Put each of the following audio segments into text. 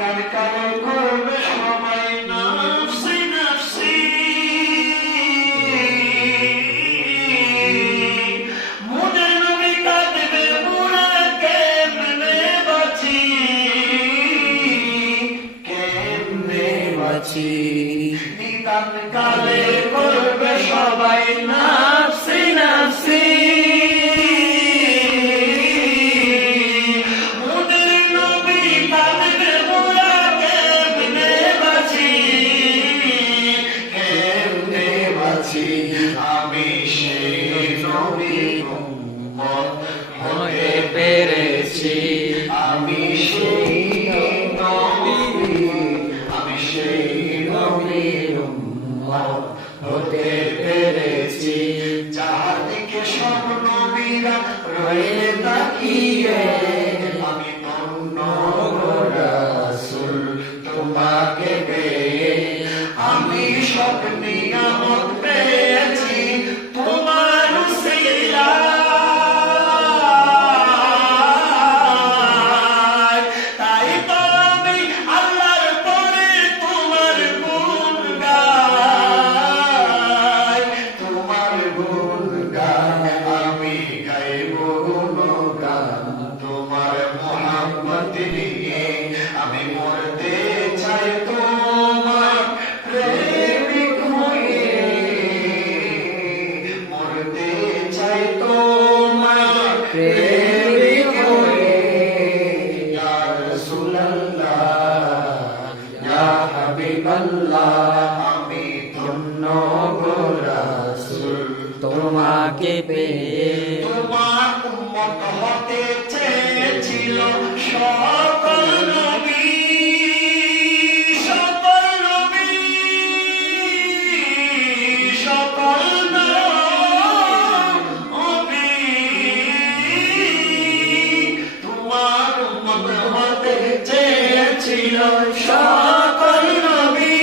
বিধান কালে করবে সবাই নাফসি নাফসি। মোদের নবী কাঁদবে মোরা কেমনে বাঁচি, কেমনে বাঁচি। বিধান কালে করবে সবাই নাফসি নাফসি। আমি সেই নবীর উম্মত হতে পেরেছি, আমি সেই নবীর উম্মত হতে পেরেছি। যার দিকে সব নবীরা রয়ে তাকিয়ে, আমি ধন্য গো রাসূল তোমাকে পেয়ে। আমি সব নিয়ামত পেয়েছি তোমার উসিলায়, তাই তো আমি আল্লাহর পরে তোমার গুণ গাই, তোমার গুণ গাই। আমি গাইব গুণগান তোমার মুহাম্মদ নিয়ে, আমি মরতে চাই তোমার প্রেমিক হয়ে, মরতে চাই তোমার প্রেমিক হয়ে। ইয়া রাসূলুল্লাহ ইয়া হাবিবাল্লাহ, আমি ধন্য গো রাসূল তোমাকে পেয়ে। তোমার উম্মত হতে চেয়েছিল সকল নবী, সকল নবী, সকল নবী। তোমার উম্মত হতে চেয়েছিল সকল নবী।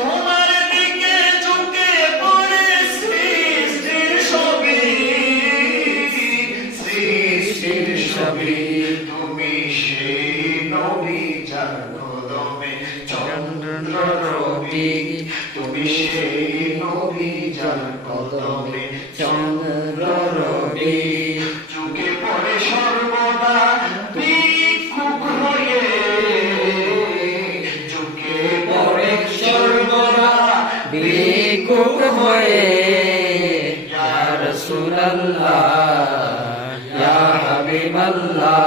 তোমার দিকে ঝুঁকে পড়ে সৃষ্টির ছবি, সৃষ্টির ছবি। তুমি সেই নবী যার কদমে চন্দ্র রবি, তুমি সেই নবী যার কদমে চন্দ্র রবি। ঝুঁকে পড়ে সর্বদা ভিক্ষুক হয়ে, ঝুঁকে পড়ে সর্বদা ভিক্ষুক হয়ে। ইয়া রাসূলুল্লাহ ইয়া হাবিবাল্লাহ,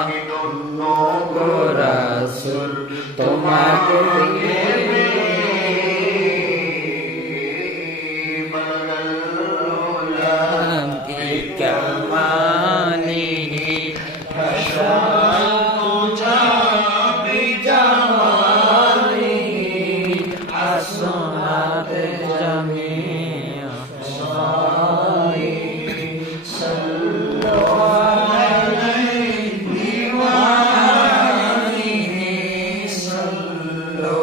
আমি ধন্য গো রাসূল তোমাকে পেয়ে। বিকামালিহি হাসানু বিজামালিহি হাসনাত জামিআ সালিহি। সাল্লু আলাইহি ওয়া আলিহি, সাল্লু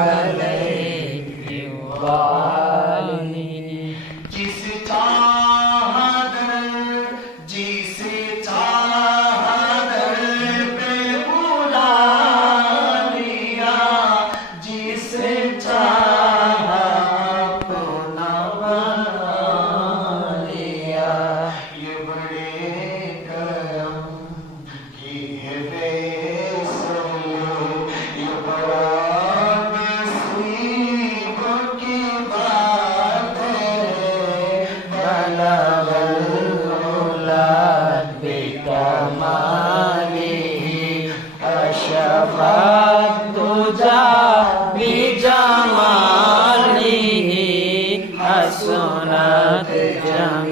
আলাইহি ওয়া আলিহি। जिसे चाहा दर, जिसे चाहा दर पे बुला लिया, जिसे चाहा अपना बना लिया। ये बड़े करम की है फैसलो, ये बड़ा नसीब की बात है। बिकमालिही अशफात तुजा बिजमालिही हसनत जमी।